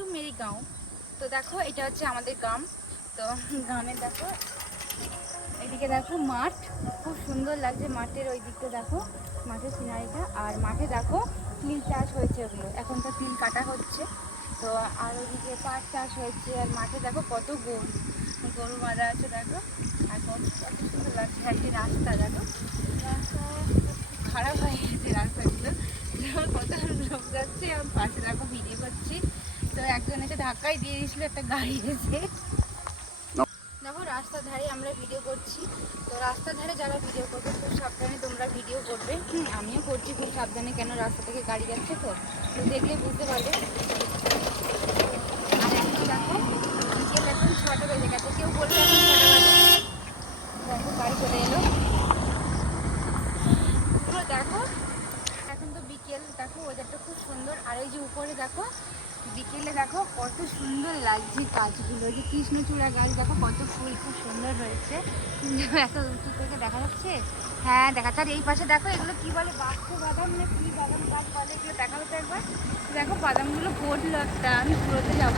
Two Mary গাঁও। তো দেখো, এটা হচ্ছে আমাদের গ্রাম। তো গ্রামে দেখো, এদিকে দেখো মাঠ। খুব সুন্দর লাগছে মাঠের ওই দিকটা দেখো, মাঠের সিনারিটা আর মাঠে দেখো তিল চাষ হয়েছে ওগুলো। এখন তো তিল কাটা হচ্ছে। তো আর ওইদিকে পাট চাষ হয়েছে। আর মাঠে দেখো কত গরু। গরু বাঁধা আছে দেখো। আর কত কত সুন্দর লাগছে। একটি রাস্তা দেখো। রাস্তা খারাপ হয়ে গেছে রাস্তাগুলো। কত লোক যাচ্ছে। আর পাশে দেখো ভিডিও করছি। তো একজন এসে ধাক্কাই দিয়ে দিয়েছিল, একটা গাড়ি এসে। দেখো রাস্তার ধারে আমরা ভিডিও করছি। তো রাস্তার ধারে যারা ভিডিও করবে, খুব সাবধানে তোমরা ভিডিও করবে। আমিও করছি খুব সাবধানে, কেন রাস্তা থেকে গাড়ি যাচ্ছে তো? দেখলে বুঝতে পারবে। দেখো বিকেল এখন ছটা বেজে গেছে, কেউ বলবে এখন দেখো, গাড়ি চলে এলো। পুরো দেখো, এখন তো বিকেল, দেখো ওয়েদারটা খুব সুন্দর। আর এই যে উপরে দেখো বিকেলে দেখো কত সুন্দর লাগছে গাছগুলো যে কৃষ্ণচূড়া গাছ, দেখো কত ফুল, খুব সুন্দর হয়েছে। এত উঁচু থেকে দেখা যাচ্ছে? হ্যাঁ দেখা যাচ্ছে। এই পাশে দেখো এগুলো কি বলে বাক্স বাদাম না কি বাদাম গাছ বলে, এগুলো দেখা হতো একবার। দেখো বাদামগুলো পড়ল একটা আমি পুরোতে যাব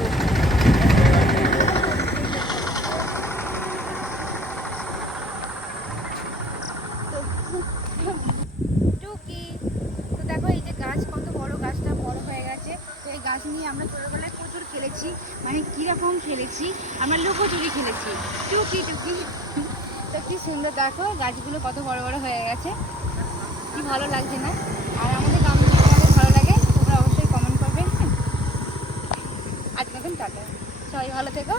তো টুকি তো দেখো এই যে গাছ কত বড় গাছটা বড় হয়ে গেছে তো এই গাছ নিয়ে আমরা ছোটোবেলায় প্রচুর খেলেছি মানে কীরকম খেলেছি, আমরা লুকোচুরি খেলেছি। টুকি টুকি। তো কী সুন্দর দেখো, গাছগুলো কত বড় বড় হয়ে গেছে। কি ভালো লাগছে, না? আর আমাদের যদি তোমাদের ভালো লাগে, তোমরা অবশ্যই কমেন্ট করবে হ্যাঁ? আজ নতুন টাটা। সবাই ভালো থেকো।